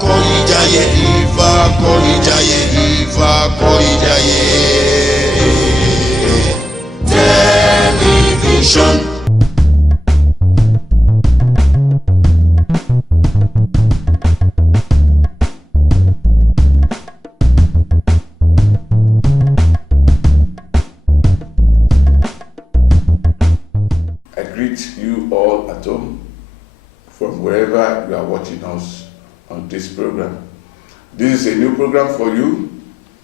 Koijaye, Ifa Koijaye, Ifa Koijaye. Television. I greet you all at home from wherever you are watching us on this program. This is a new program for you,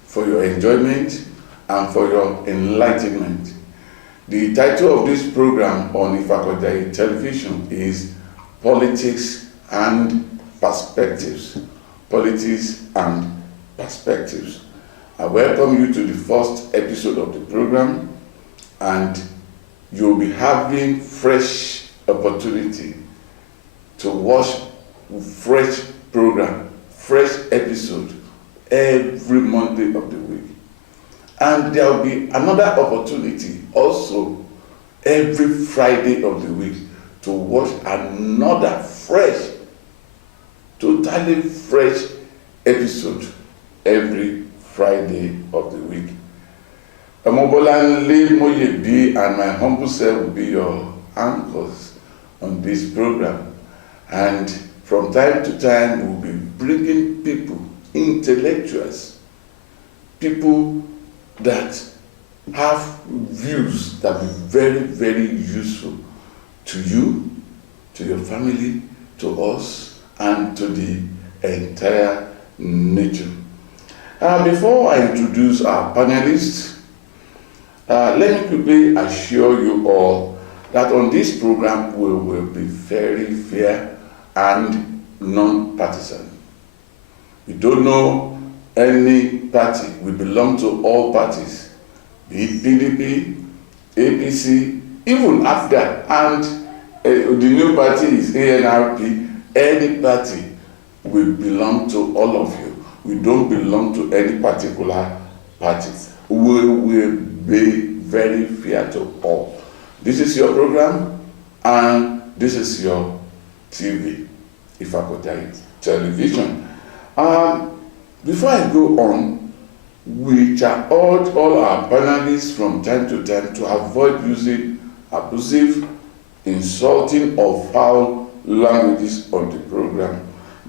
for your enjoyment and for your enlightenment. The title of this program on Ifa Koijaye television is Politics and Perspectives. Politics and Perspectives. I welcome you to the first episode of the program, and you'll be having fresh opportunity to watch fresh program, fresh episode every Monday of the week. And there will be another opportunity also every Friday of the week to watch another fresh, totally fresh episode every Friday of the week. Omobolanle Moyebi and my humble self will be your anchors on this program. And from time to time, we'll be bringing people, intellectuals, people that have views that will be very, very useful to you, to your family, to us, and to the entire nation. Before I introduce our panelists, let me quickly assure you all that on this program we will be very fair and non-partisan. We don't know any party. We belong to all parties, be it PDP, APC, even AFGA, and the new party is ANRP. Any party, we belong to all of you. We don't belong to any particular party. We will be very fair to all. This is your program, and this is your TV, Ifa Koijaye television. Before I go on, we shall urge all our panelists from time to time to avoid using abusive, insulting, or foul languages on the program,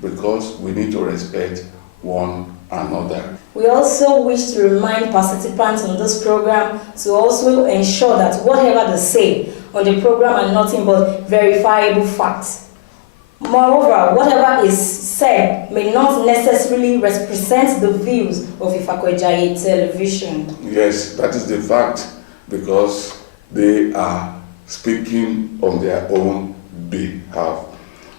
because we need to respect one another. We also wish to remind participants on this program to also ensure that whatever they say on the program are nothing but verifiable facts. Moreover, whatever is said may not necessarily represent the views of Ifa Koijaye television. Yes, that is the fact, because they are speaking on their own behalf.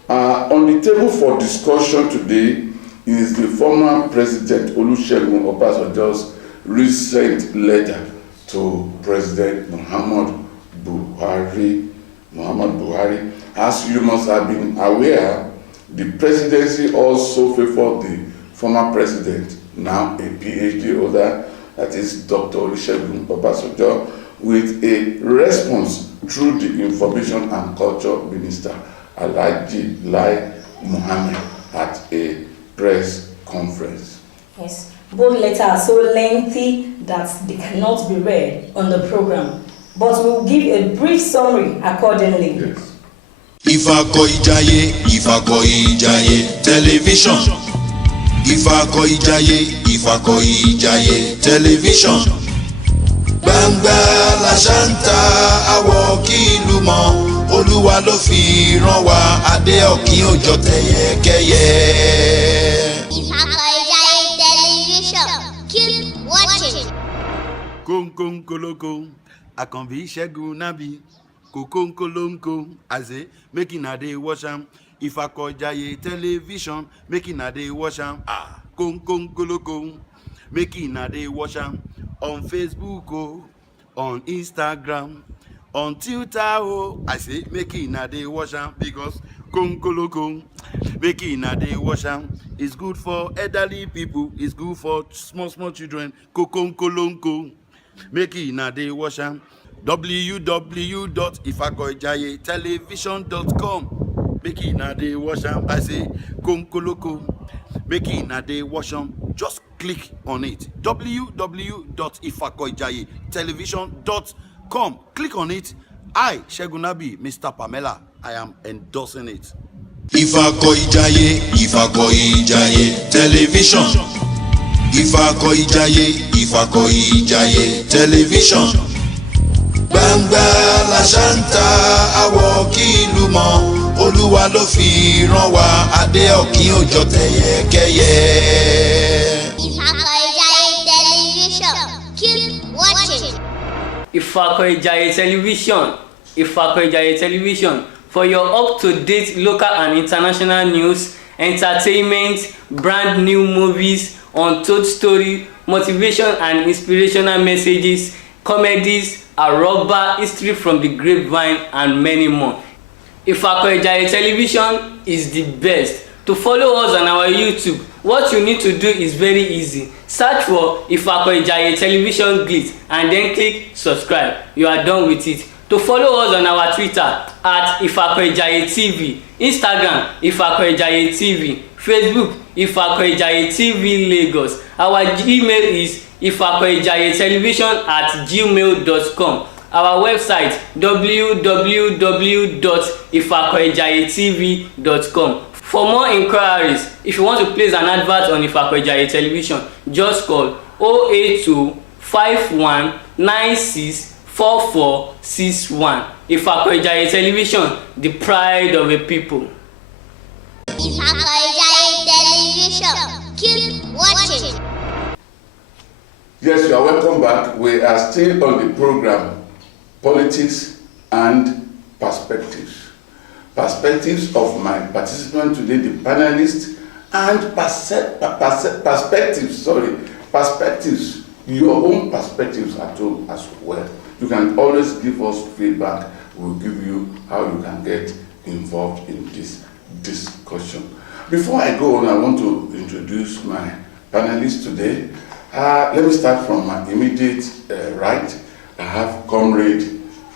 On the table for discussion today is the former President Olusegun Obasanjo's recent letter to President Muhammadu Buhari. As you must have been aware, the presidency also favored the former president, now a PhD holder, that is Dr. Olusegun Obasanjo, with a response through the Information and Culture Minister, Alhaji Lai Mohammed, at a press conference. Yes, both letters are so lengthy that they cannot be read on the program, but we'll give a brief summary accordingly. Yes. Ifa Koijaye, Ifa Koijaye television. Ifa Koijaye, Ifa Koijaye television. Gbangba la ṣántà àwọ̀ kìlú mọ́, Olúwa ló fi rán wa, adé ọ̀kín òjò tẹ̀yẹkẹ́yẹ. Ifa Koijaye television. Keep watching. Konkoloko, Akanbi Segun Nabi, Kokonkolonko, Aze, making a day watch am. Ifa Koijaye television, making a day watch am. Konkoloko, making a day watch am. On Facebook, on Instagram, on Twitter, I say making a day watch am, because Konkoloko, making a day wash am is good for elderly people, it's good for small children. Kokonkolonko, making a day wash am. www.ifakoijayetelevision.com, making a day wash am. I say Konkoloko, making a day watch them. Just click on it. www.ifakoijayetelevision.com. Click on it. I, Segun Nabi, Mr. Pamela, I am endorsing it. Ifakoijaye television. Ifakoijaye television. Gbangba la ṣántà àwọ̀ kìlú mọ́ Olúwa ló fi rán wa adé ọ̀kín òjò tẹ̀yẹkẹ́yẹ. Ifakoijaye television. Keep watching. Ifakoijaye television. Ifakoijaye television. For your up-to-date local and international news, entertainment, brand new movies, untold story, motivation and inspirational messages, comedies, arọba, history from the grapevine, and many more. Ifakoijaye television is the best. To follow us on our YouTube, what you need to do is very easy. Search for Ifakoijaye television glitz and then click subscribe. You are done with it. To follow us on our Twitter at Ifakoijaye TV, Instagram Ifakoijaye TV, Facebook Ifakoijaye TV Lagos. Our email is ifakoijayetelevision@gmail.com. Our website www.ifakoijayetv.com. For more inquiries, if you want to place an advert on Ifakoijaye television, just call 082 51 96 4461. Ifakoijaye television, the pride of a people. Ifakoijaye television. Keep watching. Yes, you are welcome back. We are still on the program Politics and Perspectives. Perspectives of my participant today, the panelists, and perspectives, your own perspectives at home as well. You can always give us feedback. We'll give you how you can get involved in this discussion. Before I go on, I want to introduce my panelists today. Let me start from my immediate right. I have Comrade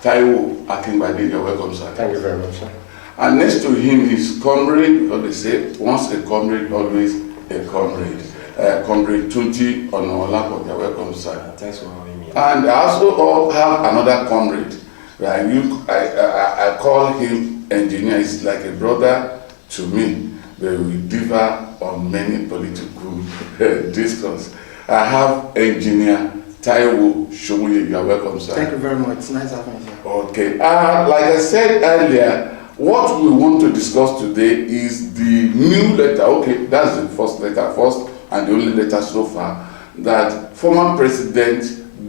Taiwo Akingbade. You're welcome, sir. Thank you very much, sir. And next to him is Comrade, because they say once a comrade, always a comrade. Comrade Tunji Onolapo. You're welcome, sir. Thanks for having me. And I also have another comrade. I call him engineer. He's like a brother to me. But we differ on many political discourse. I have engineer Taiwo Shomuye. You are welcome, sir. Thank you very much. It's nice having you. Okay. Like I said earlier, what we want to discuss today is the new letter. Okay, that's the first and the only letter so far that former President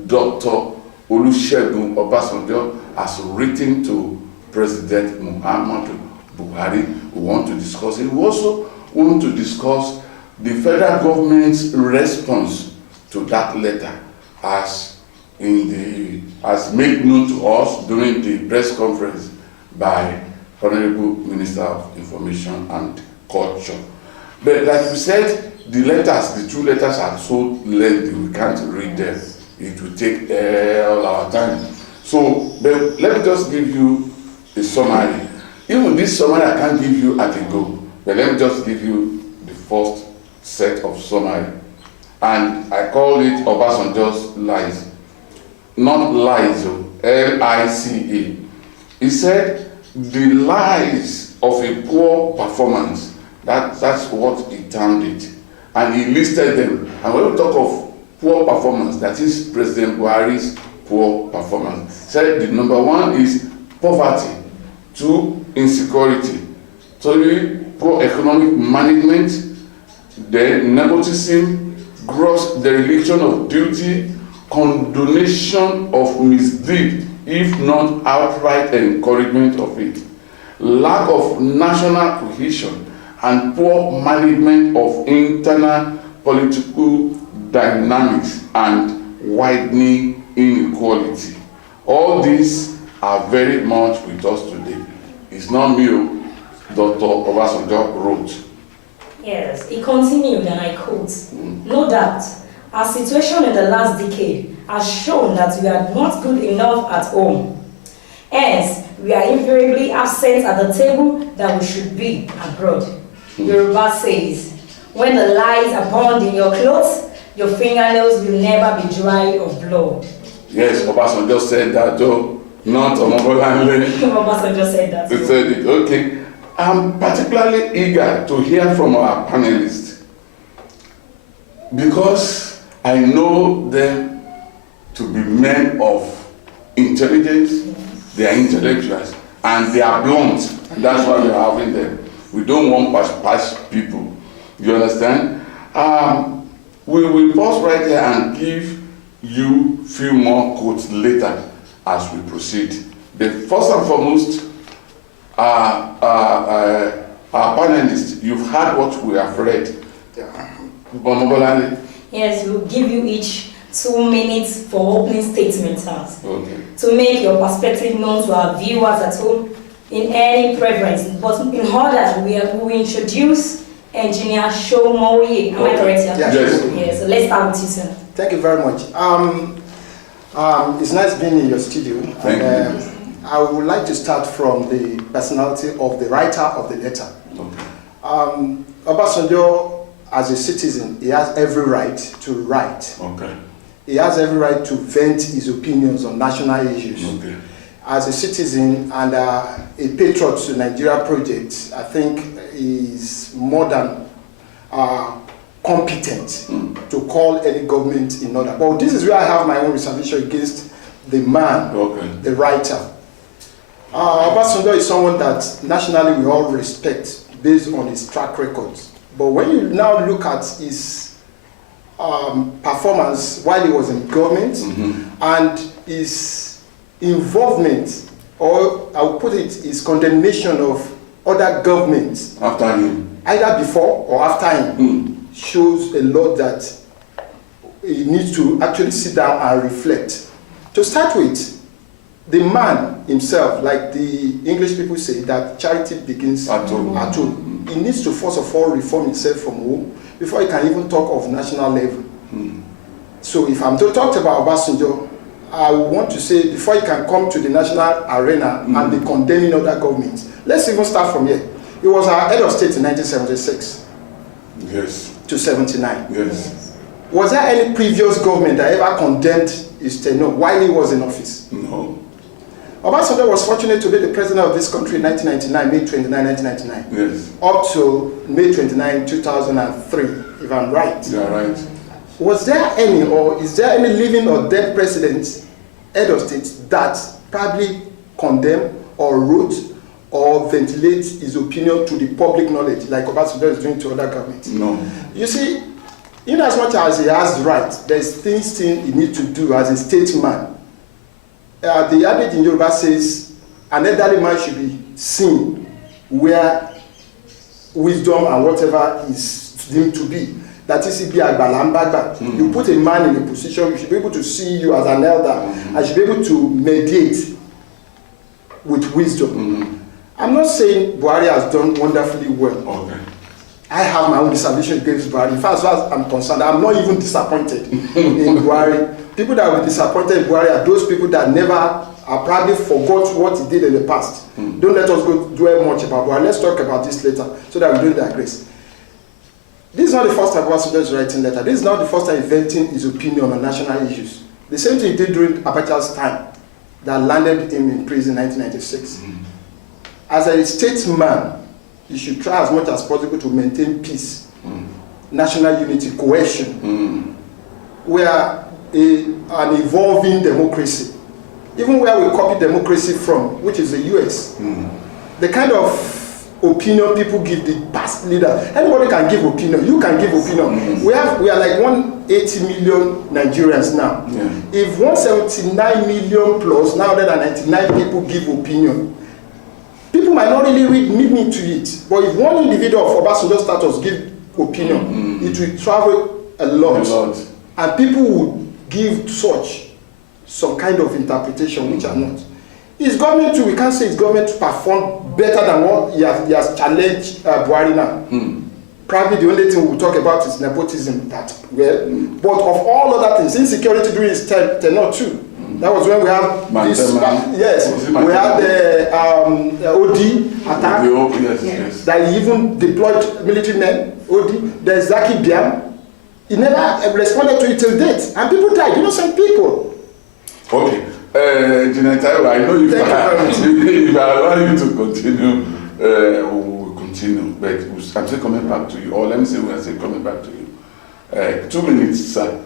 Dr. Olusegun Obasanjo has written to President Muhammadu Buhari. We want to discuss it. We also want to discuss the federal government's response to that letter as made known to us during the press conference by Honorable Minister of Information and Culture. But like we said, the two letters are so lengthy, we can't read them. It will take all our time. So but let me just give you a summary. Even this summary I can't give you at a go, but let me just give you the first set of summary. And I call it Obasanjo's lies. Not lies, L-I-C-E. He said, the lies of a poor performance. That's what he termed it. And he listed them. And when we talk of poor performance, that is President Buhari's poor performance. He said the number one is poverty, 2, insecurity, 3, poor economic management, then nepotism, gross dereliction of duty, condonation of misdeed, if not outright encouragement of it, lack of national cohesion, and poor management of internal political dynamics and widening inequality. All these are very much with us today. It's not me, Dr. Obasanjo wrote. Yes, he continued, and I quote, "No doubt, our situation in the last decade has shown that we are not good enough at home. Hence, we are invariably absent at the table that we should be abroad." Yoruba says, When the lies are burned in your clothes, your fingernails will never be dry of blood. Yes, Obasanjo said that, though, not Omobolanle. Obasanjo said that. He said it. Okay. I'm particularly eager to hear from our panelists because I know them to be men of intelligence, they are intellectuals, and they are blunt. And that's why we're having them. We don't want past people. You understand? We will pause right here and give you few more quotes later as we proceed. But first and foremost, our panelists, you've heard what we have read. Yes, we'll give you each 2 minutes for opening statements Okay. to make your perspective known to our viewers at home in any preference. But in order, we will introduce Engineer Shomoye. Am I correct? Sir? Yes. Yes, so let's start with you, sir. Thank you very much. It's nice being in your studio. Thank you. I would like to start from the personality of the writer of the letter. Okay. Obasanjo, as a citizen, he has every right to write. Okay. He has every right to vent his opinions on national issues. Okay. As a citizen and a patriot to Nigeria project, I think he is more than competent to call any government in order. But this is where I have my own reservation against the man, Okay. the writer. Obasanjo is someone that nationally we all respect based on his track records. But when you now look at his performance while he was in government and his involvement, or I would put it, his condemnation of other governments, After him. either before or after him, shows a lot that he needs to actually sit down and reflect. To start with, the man himself, like the English people say, that charity begins At home. At home. He needs to first of all reform himself from home before he can even talk of national level. So if I'm to talk about Obasanjo, I want to say before he can come to the national arena and be condemning other governments, let's even start from here. He was our head of state in 1976 Yes. to 79. Yes. Was there any previous government that ever condemned his tenure while he was in office? No. Obasanjo was fortunate to be the president of this country in 1999, May 29, 1999. Yes. Up to May 29, 2003, if I'm right. You are right. Was there any, or is there any living or dead president, head of state, that probably condemned or wrote or ventilate his opinion to the public knowledge, like Obasanjo is doing to other governments? No. You see, in as much as he has the right, there's things still he needs to do as a statesman. The adage in Yoruba says, an elderly man should be seen where wisdom and whatever is deemed to be. That is, you put a man in a position, you should be able to see you as an elder, and should be able to mediate with wisdom. I'm not saying Buhari has done wonderfully well. Okay. I have my own reservation against Buhari. In fact, as far as I'm concerned, I'm not even disappointed in Buhari. People that were disappointed in Buhari are those people that never probably forgot what he did in the past. Don't let us go dwell much about Buhari. Let's talk about this later so that we don't digress. This is not the first time Obasanjo is writing letter. This is not the first time venting his opinion on national issues. The same thing he did during Abacha's time that landed him in prison in 1996. As a statesman, you should try as much as possible to maintain peace, national unity, cohesion. We are an evolving democracy. Even where we copy democracy from, which is the US, the kind of opinion people give the past leader, anybody can give opinion, you can give opinion. We are like 180 million Nigerians now. If 179 million plus, now 199 people give opinion, people might not really read meaning to it, but if one individual of Obasanjo status give opinion, it will travel a lot. And people would give such some kind of interpretation which are not. His government too, we can't say his government performed better than what he has challenged Buhari now. Probably the only thing we'll talk about is nepotism, that well, but of all other things, insecurity during his tenure too. That was when we had this. Mantema. Yes, Was it we Mantema? had the OD attack. Yes. That he even deployed military men. OD. There's Zaki Biam. He never responded to it till date, and people died. Innocent people. Okay. Engineer Taiwo, I know if I allow you to continue, we will continue. But I'm still coming back to you. Or let me say we are still coming back to you. 2 minutes, sir.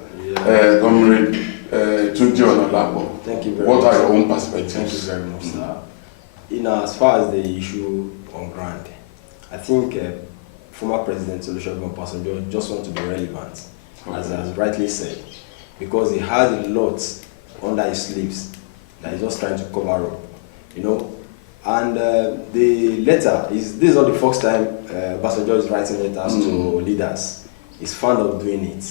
Comrade Tunji Onolapo. Thank you very much. What are your own perspectives? Thank you very much, sir. As far as the issue on ground, I think former President Olusegun Obasanjo just want to be relevant, as rightly said, because he has a lot under his sleeves that he's just trying to cover up, And the letter this is not the first time Obasanjo is writing letters to leaders. He's fond of doing it.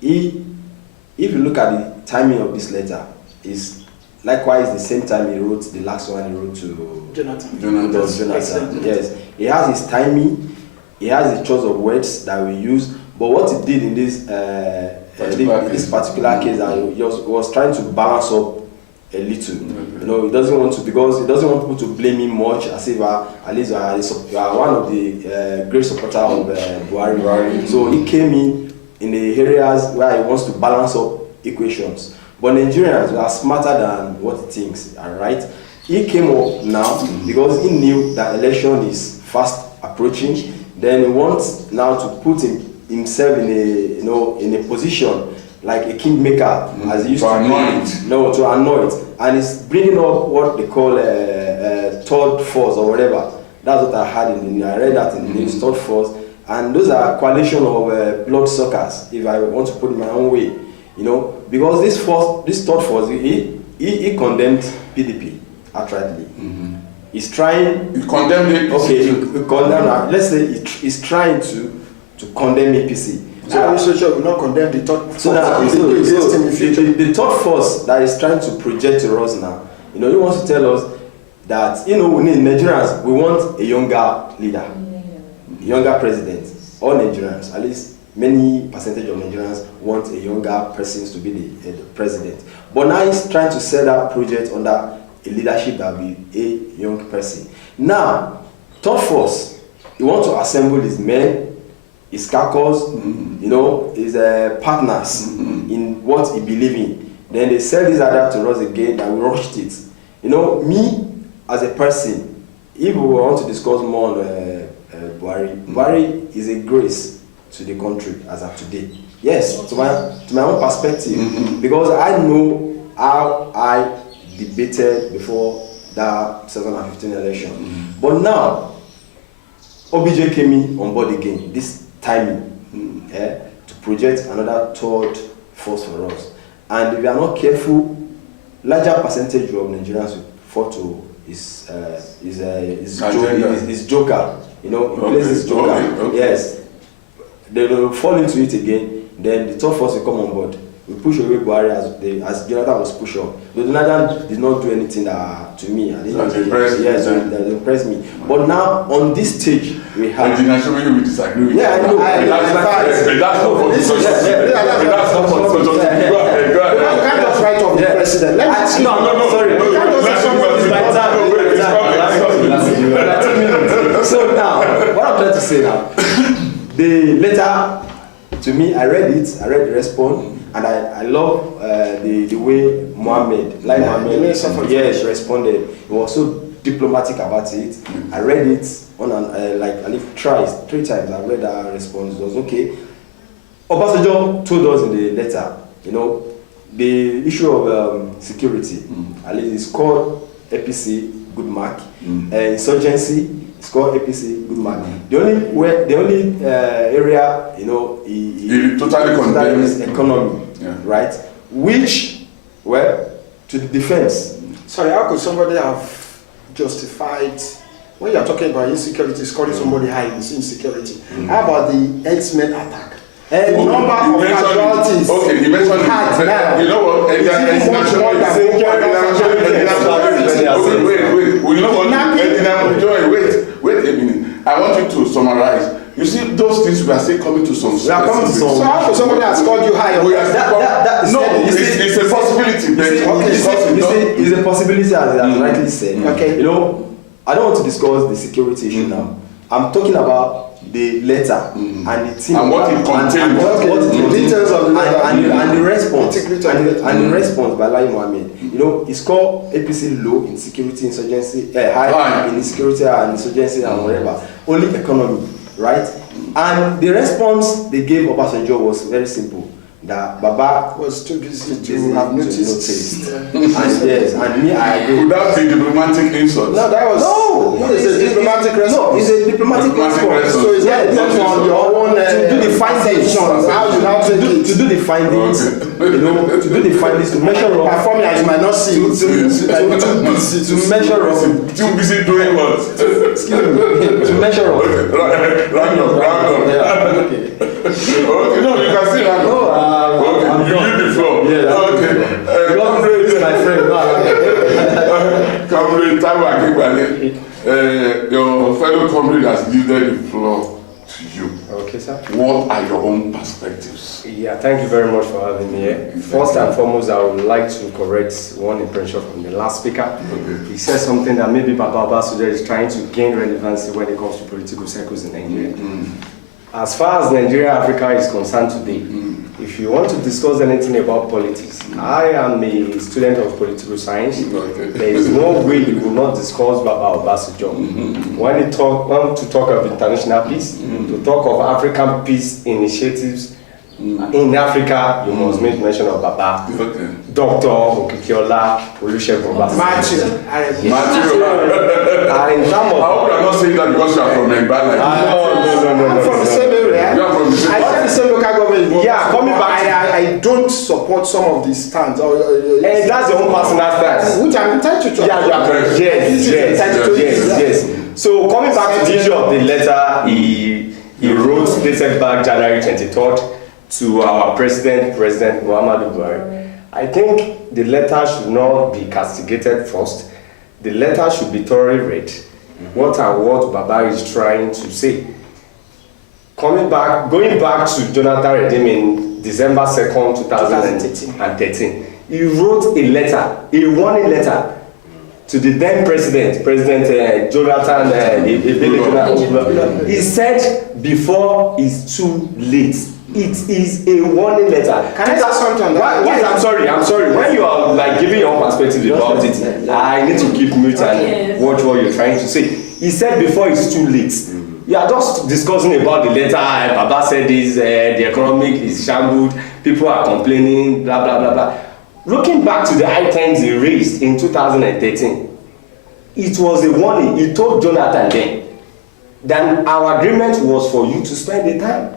If you look at the timing of this letter, is likewise the same time he wrote the last one he wrote to Jonathan. Yes, he has his timing, he has his choice of words that we use. But what he did in this particular case, that he was trying to balance up a little. He doesn't want to, because he doesn't want people to blame him much, as if at least you are one of the great supporters of Buhari. So he came in the areas where he wants to balance up equations. But Nigerians are smarter than what he thinks, alright? He came up now because he knew that election is fast approaching. Then he wants now to put himself in a position like a kingmaker, as he used to anoint. No, to anoint. And he's bringing up what they call third force or whatever. That's what I heard I read that in the news, third force. And those are a coalition of bloodsuckers, if I want to put it my own way. Because this third force, he condemned PDP outrightly. He's trying. He condemned it. Okay, he condemned. Let's say he's trying to condemn APC. So will not condemn the third force. The third force that is trying to project to us now, he wants to tell us that we need Nigerians. We want a younger leader, younger president. All Nigerians, at least many percentage of Nigerians, want a younger person to be the president. But now he's trying to set up project under a leadership that will be a young person. Now, third force, he wants to assemble his men, his caucus, his partners in what he believes in. Then they sell this other to us again, that we rushed it. Me as a person, if we want to discuss more on Buhari is a grace to the country as of today. Yes, to my own perspective, because I know how I debated before that 2015 election. But now, OBJ came in on board again, this timing, to project another third force for us. And if we are not careful, larger percentage of Nigerians will fall to his joker. He plays his joker. Okay. Yes. They will fall into it again, then the third force will come on board. We push away Buhari as Jonathan was pushed up. But Jonathan did not do anything to me. That impressed me. But now, on this stage, we have... Engineer Shomi will disagree with you. Yeah, I know. That's not for discussion. That's not for discussion. Go ahead. You can't just write off the president. No, sorry. So now, what I'm trying to say now, the letter, to me, I read the response, and I love the way Mohammed responded. He was so diplomatic about it. I read it on three times. I read that response. It was okay. Obasanjo told us in the letter, the issue of security, at least it's called APC good mark. Insurgency, it's called APC good mark. The only area he totally condemns economy, right? Which, to the defense. Sorry, how could somebody have justified, when you are talking about insecurity, calling somebody high in insecurity? How about the X-Men attack? And the number of casualties. Okay, you mentioned it. You know what? Wait. Wait a minute. I want you to summarize You see, those things we are still coming to some. We are coming to some. So how could somebody has called you high? We are still no, it's a possibility. It's a possibility, as rightly said. Okay. You know, I don't want to discuss the security issue now. I'm talking about the letter and the team and what it contains, the details of the letter and the response and the response by Lai Mohammed. You know, it's called APC low in security insurgency, high in insecurity and insurgency and whatever. Only economy, right? And the response they gave Obasanjo was very simple. That Baba was too busy to have noticed. And yes, and me, I agree. Would that be diplomatic insult? No, that was it's a diplomatic response. No, it's a diplomatic response. So it's depends on your own to do the findings. How you now take it. To do the findings, you know, to do the findings, to measure up. Performing as you might not see to measure up. Too busy doing what? Excuse me. To measure up. Round up. Okay. Okay, no, you can see that. No, okay, you need the floor. Yeah. Okay. Comrade, my friend. Comrade Tawa Akibale, your fellow comrade has yielded the floor to you. Okay, sir. What are your own perspectives? Yeah, thank you very much for having me here. First and foremost, I would like to correct one impression from the last speaker. Okay. He said something that maybe Baba Obasanjo is trying to gain relevancy when it comes to political circles in Nigeria. As far as Nigeria, Africa is concerned today, if you want to discuss anything about politics, I am a student of political science. Okay. There is no way you will not discuss Baba Obasanjo. When you want to talk of international peace, to talk of African peace initiatives in Africa, you must make mention of Baba. Okay. Dr. Okikiola Olusegun Obasanjo. Matthew. And in terms I hope of you are not saying that because you are from Mbala. I'm from the same area. You are from the same I said the same local government. Yeah, coming back. I don't support some of the stands. And that's your own personal stance. Which I'm entitled to. Yeah, yes. So coming back to the issue of the letter, he wrote dated back January 23rd to our President Muhammadu Buhari. I think the letter should not be castigated first. The letter should be thoroughly read. What Baba is trying to say. Going back to Jonathan Redeem in December 2nd, 2013, he wrote a letter, a warning letter to the then President Jonathan Ebele. He said before it's too late. It is a warning letter. Can I say something on that? Yes, I'm sorry. When you are like giving your own perspective about it, I need to keep mute and watch what you're trying to say. He said before it's too late. You are just discussing about the letter. Baba said this, the economic is shambled, people are complaining, blah, blah, blah, blah. Looking back to the items he raised in 2013, it was a warning. He told Jonathan then our agreement was for you to spend the time.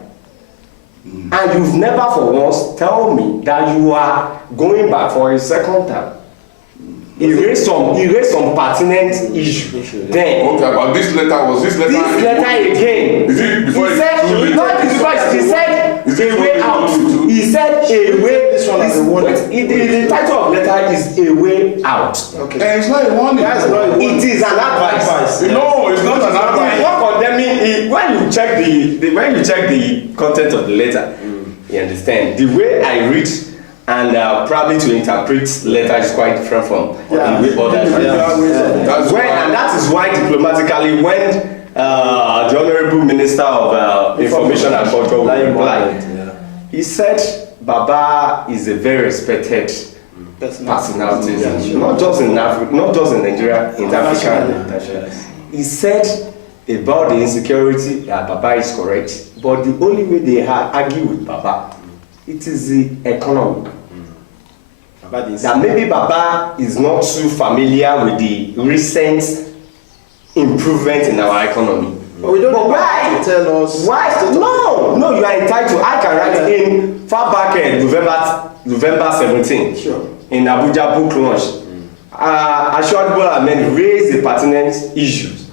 And you've never for once tell me that you are going back for a second time. He raised some pertinent issue. Then Okay, but this letter was this letter. this letter again. Is it before he it's said, too late? not his voice, he said Is it a way out. He said a way. This one is a warning. The title of letter is a way out. Okay. And it's not a warning. That's not a warning. It is an advice. No, it's not an It's advice. not condemning. When you check the content of the letter, you understand the way I read and probably to interpret letter is quite different from the way others read. And that is why diplomatically when the Honorable Minister of Information and Culture replied, he said Baba is a very respected personality, not just in Africa, not just in Nigeria, in Africa. He said about the insecurity that Baba is correct, but the only way they argue with Baba, it is the economy. That maybe Baba is not too familiar with the recent improvement in our economy. But we don't But know why? to tell us. Why? No, you are entitled. I can write in far back November 17 in Abuja book launch. Assured Bola raised the pertinent issues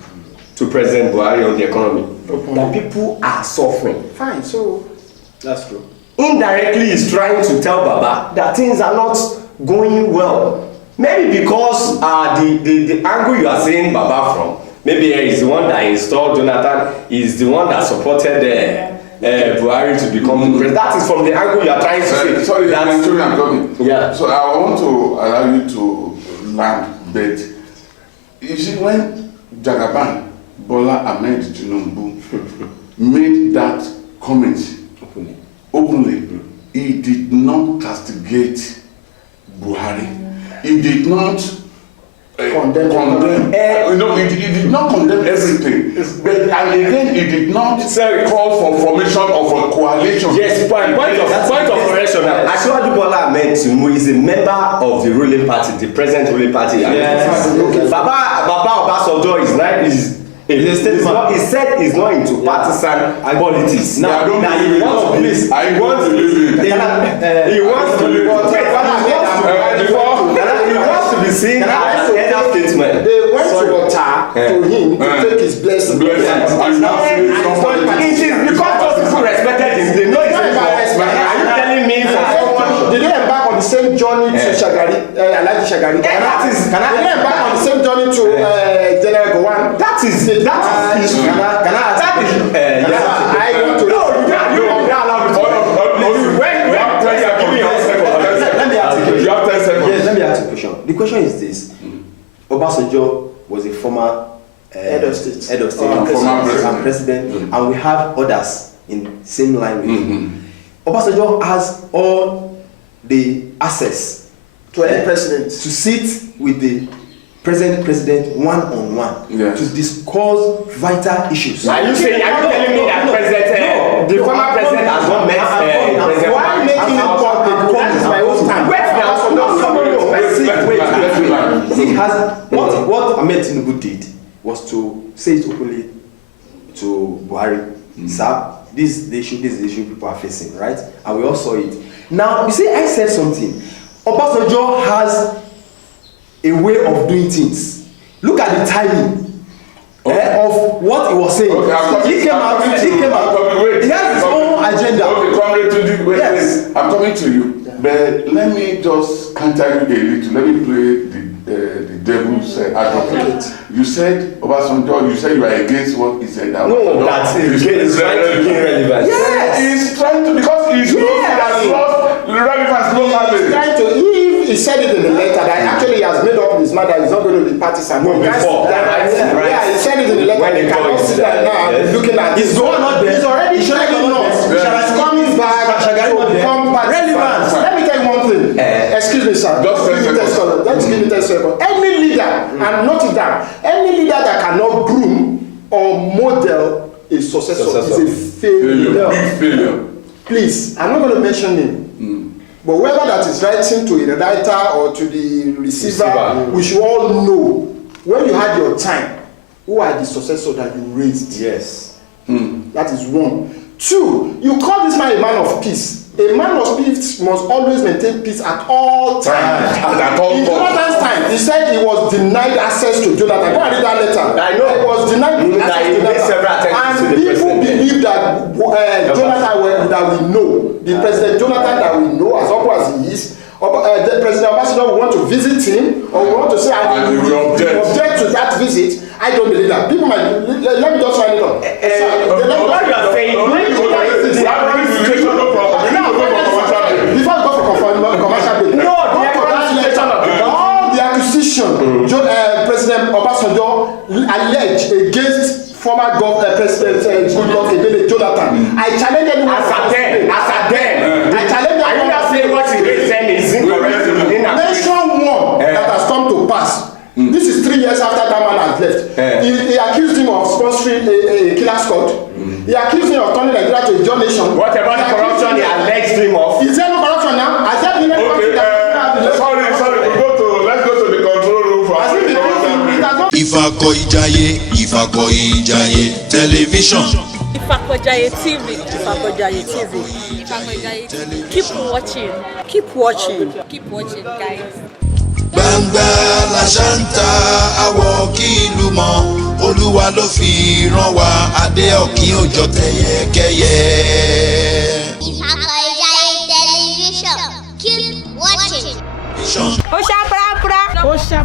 to President Buhari on the economy. That people are suffering. Fine, so That's true. Indirectly, he's trying to tell Baba that things are not going well. Maybe because the angle you are saying Baba from maybe he's the one that installed Jonathan, he's the one that supported Buhari to become president. That is from the angle you are trying to say. Sorry, I'm coming. Yeah. So I want to allow you to land, but you see, when Jagaban Bola Ahmed Tinubu made that comment openly, he did not castigate Buhari. He did not condemn. He did not condemn everything. But and again, he did not call for formation of a coalition. Yes, point of correction. Asiwaju Bola Ahmed Tinubu is a member of the ruling party, the present ruling party. Yes. Baba Obasanjo he said he's not into partisan politics. Now, he wants to be seen as an elder statesman. They went to Ota to him to take his blessing. It is because those people respected him. They know he's not. Are you telling me? Did they embark on the same journey to Shagari, Alhaji Shagari? Did they embark on the same journey to General Gowon? I want to know. The question is this: Obasanjo was a former head of state, former president, and we have others in same line with him. Obasanjo has all the access to any president to sit with the present president one-on-one to discuss vital issues. Are you telling me that the former president has not met president? Why making it public? That is my own time. Wait. He has what Ahmed Tinubu did was to say it openly to Buhari. Sir, this is the issue people are facing, right? And we all saw it. Now, you see, I said something. Obasanjo has a way of doing things. Look at the timing of what he was saying. He came out. He has his own agenda. Yes. I'm coming to you. But let me just counter you a little. Let me play the devil's advocate. You said Obasanjo. You said you are against what he said. No, that's he's trying to gain relevance. Yes, he's trying to because he's lost relevance locally. He's trying to. He said it in the letter that actually he has made up his mind that he's not going to be partisan. No, before. Yeah, he said it in the letter. When he cannot sit there now looking at. He's going not there. He's already showing us. He's coming back to become relevance. Let me tell you one thing. Excuse me, sir. Let's give me 10 seconds. Any leader, and not that, any leader that cannot groom or model a successor is a failure. Big failure. Please, I'm not going to mention him. But whoever that is writing to the writer or to the receiver, we should all know when you had your time, who are the successors that you raised? Yes. That is one. Two, you call this man a man of peace. A man of peace must always maintain peace at all times. In Jonathan's time, he said he was denied access to Jonathan. Go and read that letter. I know. He was denied access to Jonathan. And people believe that Jonathan that we know, the President Jonathan that we know, as humble as he is, the President Ambassador will want to visit him or we want to say, I will object to that visit. I don't believe that. People might, let me just find it up. What you are saying, before we go for commercial break, all the accusation President Obasanjo alleged against former President Goodluck Ebele Jonathan, I challenge anyone. As a them. I challenge anyone. Are you not saying what he is saying is incorrect? Mention one that has come to pass. This is 3 years after that man has left. He accused him of sponsoring a killer squad. He accused him of turning Nigeria to a John nation. What about the corruption he alleged him of? Is there no corruption now? Has there been any corruption? Sorry. Let's go to the control room for Ifakoijaye television. Ifakoijaye TV. Keep watching, guys. Gbangba la ṣántà àwọ̀ kí ìlú mọ̀ Olúwa ló fi rán wa adé ọ̀kín òjò tẹ̀yẹkẹ́yẹ. Ifakoijaye television. Keep watching. Ó ṣá prapra. Ó ṣá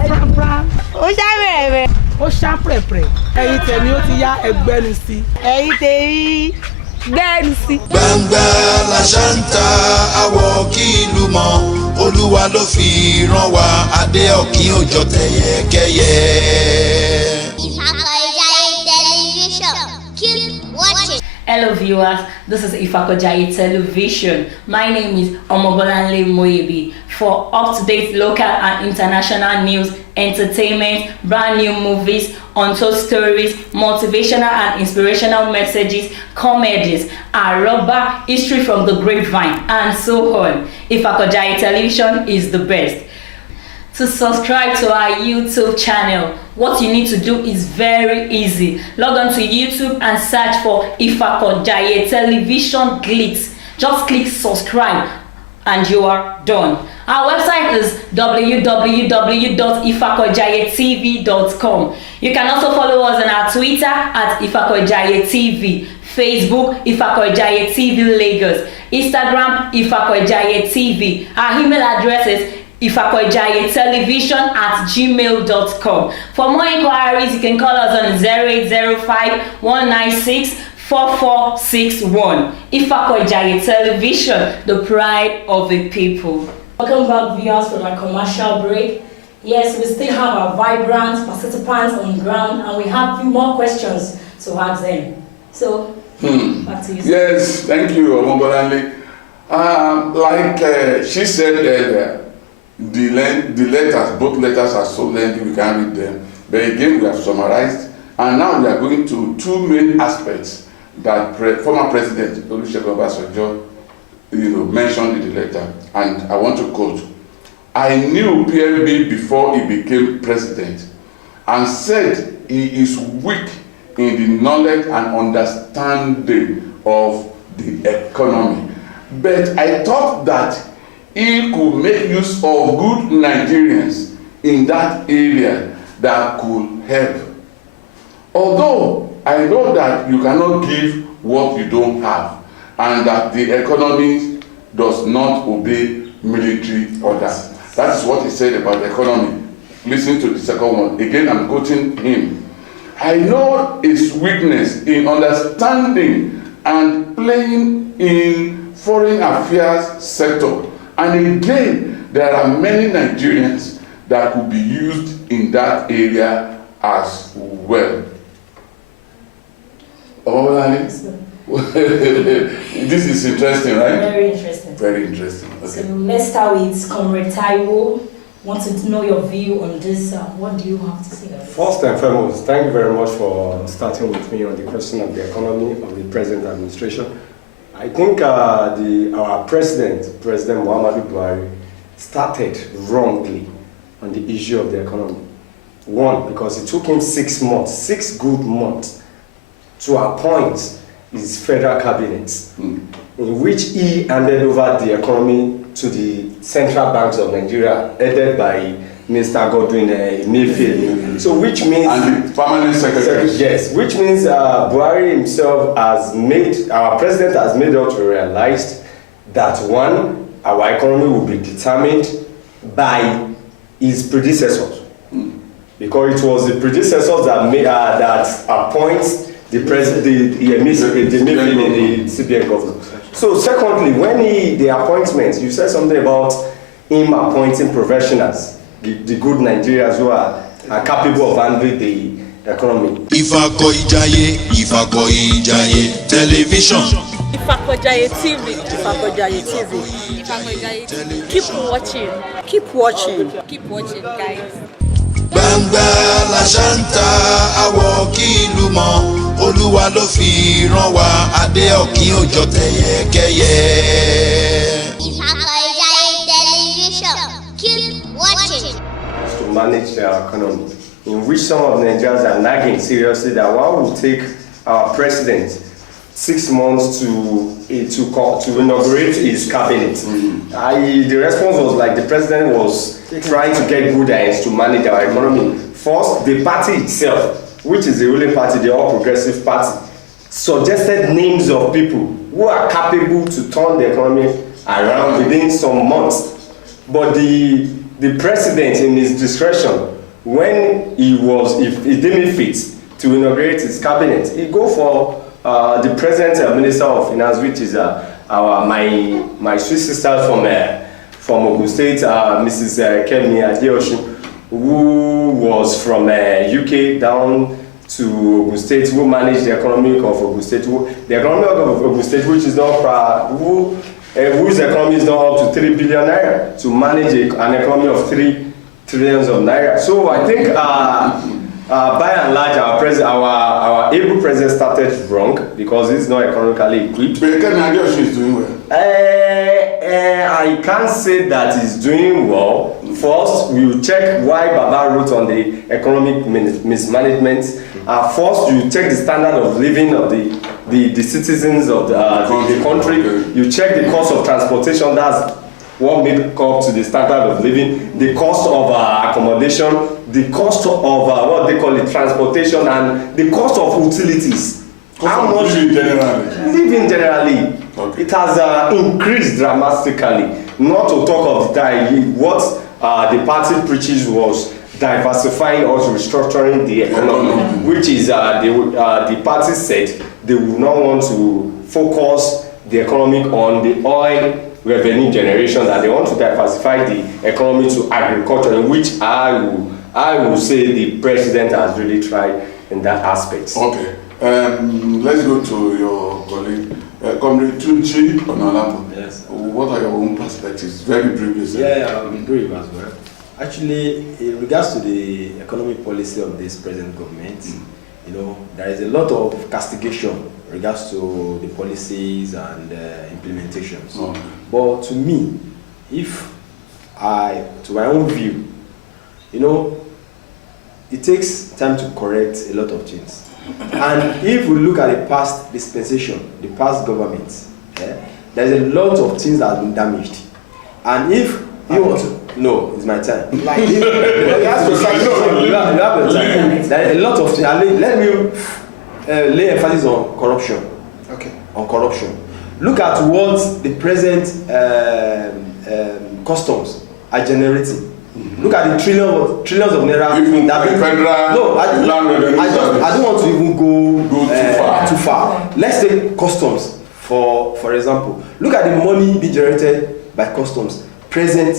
bẹ̀rẹ̀. ó ṣá pẹ̀pẹ̀ ẹ̀yin tẹ̀mí ó ti yá ẹgbẹ́nu sí ẹ̀yin tẹ̀yí gbẹ́nu sí. gbangba la ṣáńtà àwọ̀ kí ìlú mọ̀ olúwa ló fi rán wa adé ọ̀kín òjò tẹ̀yẹkẹ́yẹ. Ifakojaye Television. Keep watching. Hello viewers, this is Ifakojaye Television. My name is Omobolanle Moyebi. For up-to-date local and international news, entertainment, brand new movies, untold stories, motivational and inspirational messages, comedies, araba, history from the grapevine, and so on, Ifakojaye Television is the best. To subscribe to our YouTube channel, what you need to do is very easy. Log on to YouTube and search for Ifakojaye Television Glitz. Just click subscribe and you are done. Our website is www.ifakojayetv.com. You can also follow us on our Twitter at Ifakojaye TV, Facebook Ifakojaye TV Lagos, Instagram Ifakojaye TV. Our email address is ifakojayetelevision@gmail.com. For more inquiries, you can call us on 0805-196-4461. Ifakojaye Television, the pride of the people. Welcome back, viewers, from our commercial break. Yes, we still have our vibrant participants on ground, and we have a few more questions to ask them. So, back to you. Yes, thank you, Omobolanle. Like she said earlier, the letters, both letters are so lengthy we can't read them. But again, we have summarized, and now we are going to two main aspects that former President Olusegun Obasanjo, mentioned in the letter. And I want to quote: "I knew PMB before he became president, and said he is weak in the knowledge and understanding of the economy. But I thought that he could make use of good Nigerians in that area that could help. Although I know that you cannot give what you don't have, and that the economy does not obey military orders." That is what he said about the economy. Listen to the second one. Again, I'm quoting him. "I know his weakness in understanding and playing in foreign affairs sector. And again, there are many Nigerians that could be used in that area as well." This is interesting, right? Very interesting. Very interesting. Okay. So let's start with Comrade Taiwo. Want to know your view on this. What do you have to say? First and foremost, thank you very much for starting with me on the question of the economy of the present administration. I think our President Muhammadu Buhari, started wrongly on the issue of the economy. One, because it took him 6 months, 6 good months, to appoint his federal cabinet, in which he handed over the economy to the central banks of Nigeria, headed by Mr. Godwin Emefiele. So, which means, and the permanent secretary. Yes, which means Buhari himself our president has made us to realize that one, our economy will be determined by his predecessors, because it was the predecessors that appoints the president, the CBN governor. So, secondly, when the appointment, you said something about him appointing professionals, the good Nigerians who are capable of handling the economy. Ifakojaye Television. Ifakojaye TV. Ifakojaye TV. Ifakojaye TV. Keep watching. Keep watching. Keep watching, guys. Gbangba la ṣáńtà àwọ̀ kí ìlú mọ̀ olúwa ló fi rán wa adé ọ̀kín òjò tẹ̀yẹkẹ́yẹ. Ifakojaye Television. Keep watching. To manage their economy, in which some of Nigerians are nagging seriously that one will take our president 6 months to inaugurate his cabinet. The response was like the president was trying to get good hands to manage our economy. First, the party itself, which is the ruling party, the All Progressive Party, suggested names of people who are capable to turn the economy around within some months. But the president, in his discretion, when if he deemed fit to inaugurate his cabinet, he go for the present Minister of Finance, which is my sweet sister from Ogun State, Mrs. Kemi Adeosun, who was from UK down to Ogun State, who managed the economy of Ogun State, the economy of Ogun State, which is not whose economy is not up to 3 billion naira, to manage an economy of 3 trillions of naira. So I think by and large our able president started wrong because he's not economically equipped. But Kemi Adeosun is doing well. I can't say that he's doing well. First, we will check why Baba wrote on the economic mismanagement. First, you check the standard of living of the citizens of the country. You check the cost of transportation. That's what make up to the standard of living. The cost of accommodation, the cost of what they call it, transportation, and the cost of utilities. How much living generally? Okay. It has increased dramatically. Not to talk of what the party preaches was diversifying or restructuring the economy, which is the party said they would not want to focus the economy on the oil revenue generation, and they want to diversify the economy to agriculture, in which I will say the president has really tried in that aspect. Okay. Let's go to your colleague, Comrade Tunji Onalapo. Yes. What are your own perspectives? Very briefly, sir. Yeah, I'll be brief as well. Actually, in regards to the economic policy of this present government, there is a lot of castigation in regards to the policies and implementations. Okay. But to me, to my own view, it takes time to correct a lot of things. And if we look at the past dispensation, the past governments, there's a lot of things that have been damaged. And if you want to, no, it's my time. Like if, you have your time. There are a lot of things. Let me lay emphasis on corruption. Okay. On corruption. Look at what the present customs are generating. Look at the trillions of naira. Even that federal. No, I don't want to even go too far. Let's take customs for example. Look at the money being generated by customs present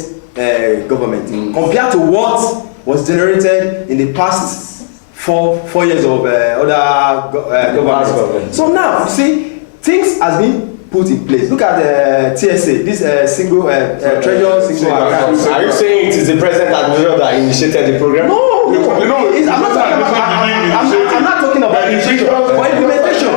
government compared to what was generated in the past four years of other governments. So now, you see, things has been put in place. Look at the TSA, this single treasure single account. Are you saying it is the present administration that initiated the program? No, I'm not talking about initiation or implementation.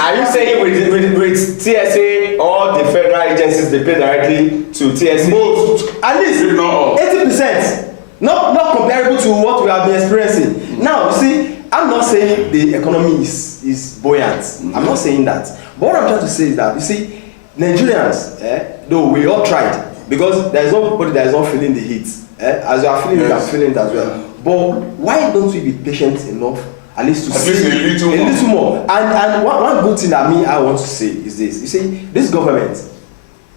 Are you saying with TSA, all the federal agencies they pay directly to TSA? Most, at least 80%. Not comparable to what we have been experiencing. Now, you see, I'm not saying the economy is buoyant. I'm not saying that. But what I'm trying to say is that, you see, Nigerians, though we all tried, because there's nobody that is not feeling the heat. As you are feeling it, I'm feeling it as well. But why don't we be patient enough, at least to see a little more? And one good thing that I want to say is this. You see, this government,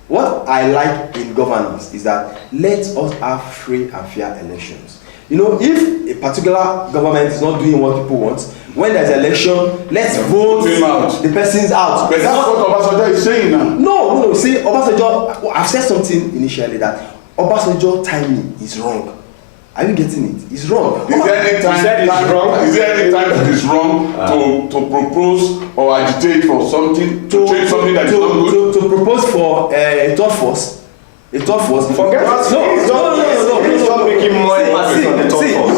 what I like in governance is that let us have free and fair elections. If a particular government is not doing what people want, when there's an election, let's vote the person's out. But that's what Obasanjo is saying now. No. See, Obasanjo, I've said something initially that Obasanjo timing is wrong. Are you getting it? It's wrong. Is there any time that is wrong to propose or agitate for something, to change something that is not good? To propose for a third force. A third force. Forget no. Please stop making more emphasis on the third force.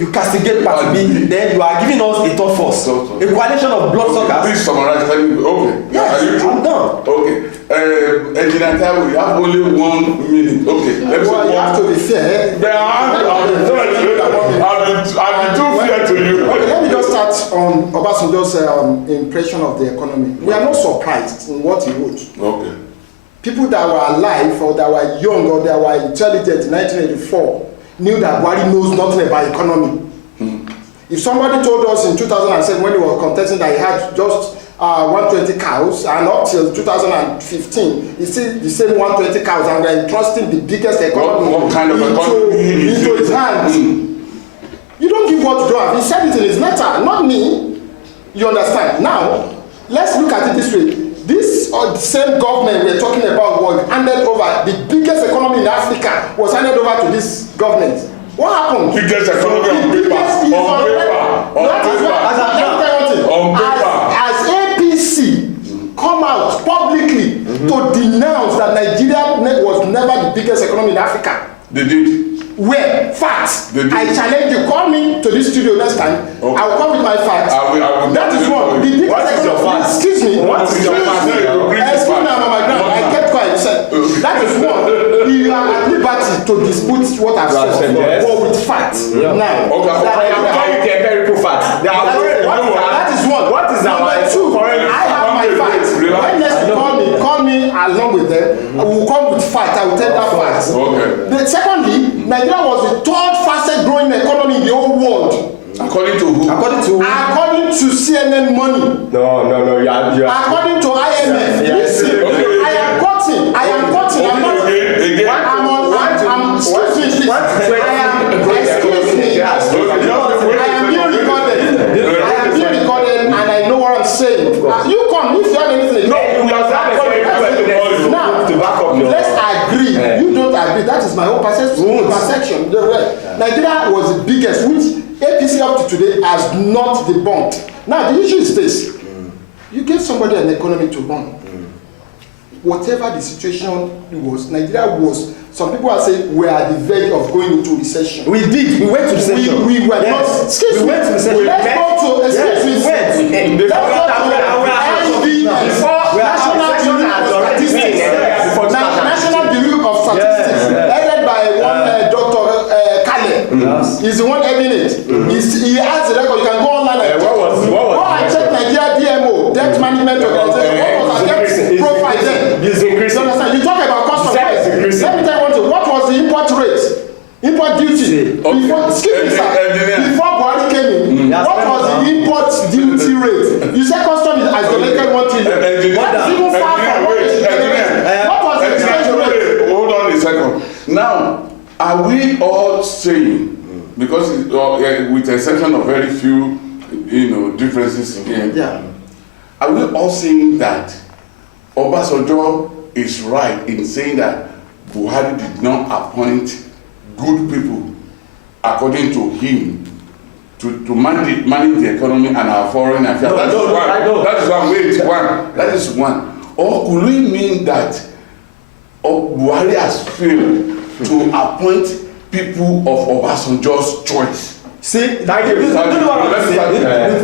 You castigate party B, then you are giving us a third force. A coalition of bloodsuckers. Please summarize. Okay. Yes, I'm done. Okay. Engineer Taiwo, we have only 1 minute. Okay. You have to be fair. I've been too fair to you. Okay, let me just start on Obasanjo's impression of the economy. We are not surprised in what he wrote. Okay. People that were alive or that were young or that were intelligent in 1984 knew that Buhari knows nothing about economy. If somebody told us in 2007 when he was contesting that he had just 120 cows, and up till 2015, it's still the same 120 cows, and we're entrusting the biggest economy what kind of economy into his hands. You don't give what you don't have. He said it in his letter, not me. You understand? Now, let's look at it this way. This same government we're talking about was handed over, the biggest economy in Africa was handed over to this government. What happened? Biggest economy on paper. As APC come out publicly to denounce that Nigeria was never the biggest economy in Africa. They did. Where? Facts. I challenge you. Call me to this studio next time. Okay. I will come with my facts. That is what. The biggest what is your fact? Excuse me. What is your fact? Excuse me, I'm on my ground. I kept quiet. That is what. You are at liberty to dispute what I've said, but with facts. Now. Okay. Empirical facts. That is one. What is number two? I have my facts. When next call me along with them. I will come with facts. I will tell that facts. Okay. Secondly, Nigeria was the third fastest growing economy in the whole world. According to who? According to CNN money. No. You are. According to IMF. Listen, I am cutting. I'm not. Excuse me. I am being recorded, and I know what I'm saying. You come if you have anything. Let's agree. You don't agree. That is my own perception. Nigeria was the biggest, which APC up to today has not debunked. Now the issue is this: you give somebody an economy to run. Whatever the situation was, Nigeria was. Some people are saying we are at the verge of going into recession. We did. We went to recession. We were not. Excuse me. We went to recession. Let's go to. Excuse me. National Bureau of Statistics, headed by one Dr. Kale. He's the one heading it. He has the record. You can go online and go and check Nigeria DMO, Debt Management Organization. What was our debt profile then? You talk about cost of price. Let me tell you one thing. What was the import rate? Import duty. Before, excuse me, sir. Before Buhari came in, what was the import duty rate? You said custom has donated 1 trillion. That is even far from what was the exchange rate? Hold on a second. Now, are we all saying, because with the exception of very few, differences here, are we all saying that Obasanjo is right in saying that Buhari did not appoint good people, according to him, to manage the economy and our foreign affairs? That is one. Or could we mean that Buhari has failed to appoint people of Obasanjo's choice? See, thank you.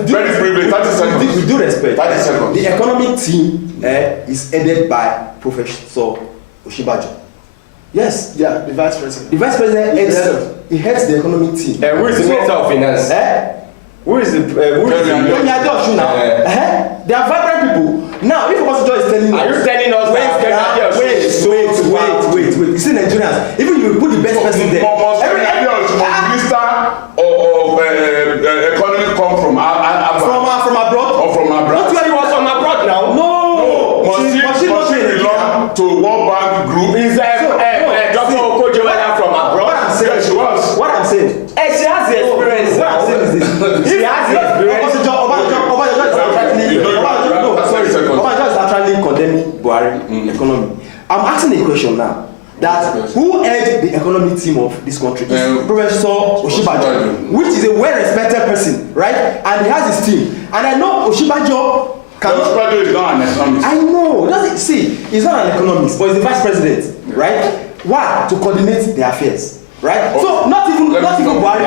Very briefly, 30 seconds. With due respect, 30 seconds. The economic team is headed by Professor Oshibajo. Yes. Yeah, the vice president. The vice president heads the economic team. Who is the minister of finance? Who is the now? They are vibrant people. Now, if Obasanjo is telling us, are you telling us wait. You see, Nigerians, even if you put the best person there, minister of economy come from abroad or from abroad? He was from abroad now. No. Must she belong to World Bank Group? Is Dr. Okoje from abroad? What I'm saying. She has the experience. What I'm saying is this. She has the experience. Obasanjo is actually condemning Buhari economy. I'm asking a question now. That who head the economic team of this country is Professor Oshibajo, which is a well-respected person, right? And he has his team. And I know Oshibajo Oshibajo is not an economist. I know. He's not an economist, but he's the vice president, right? Why? To coordinate their affairs, right? Okay. So not even Buhari.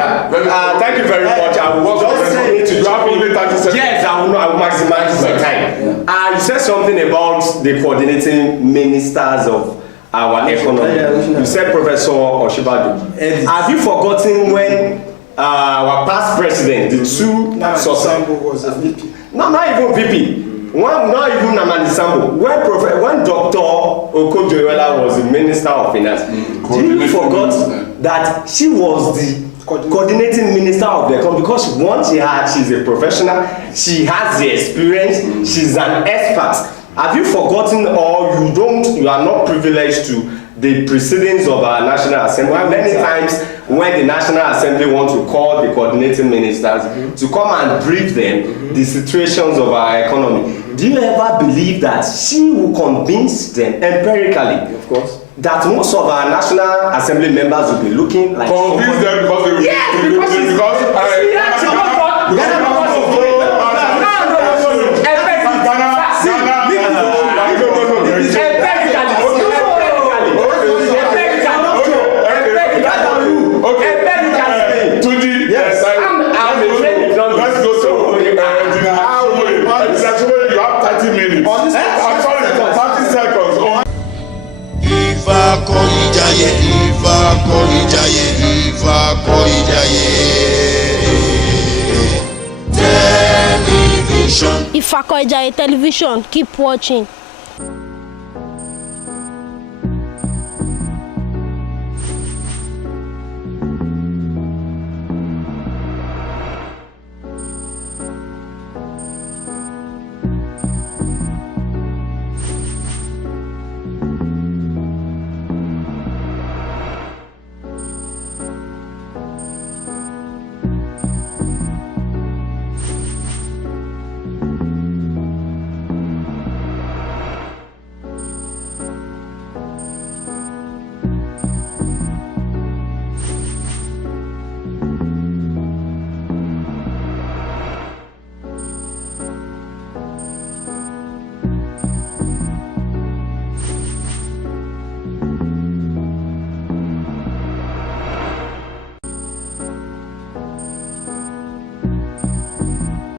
Thank you very much. I will just say to drop in 30 seconds. Yes, I will maximize my time. You said something about the coordinating ministers of our economy. You said Professor Oshibajo. Have you forgotten when our past president, the two was a VP? No, not even VP. Not even Namani Sambo. When Dr. Okoje-Iweala was the Minister of Finance, do you forgot that she was the coordinating minister of the economy, because she's a professional, she has the experience, she's an expert. Have you forgotten, or you are not privileged to the proceedings of our National Assembly? Many times when the National Assembly wants to call the coordinating ministers to come and brief them the situations of our economy, do you ever believe that she will convince them empirically, of course, that most of our National Assembly members will be looking like convince them because they will Ifako Ijaye Television, keep watching.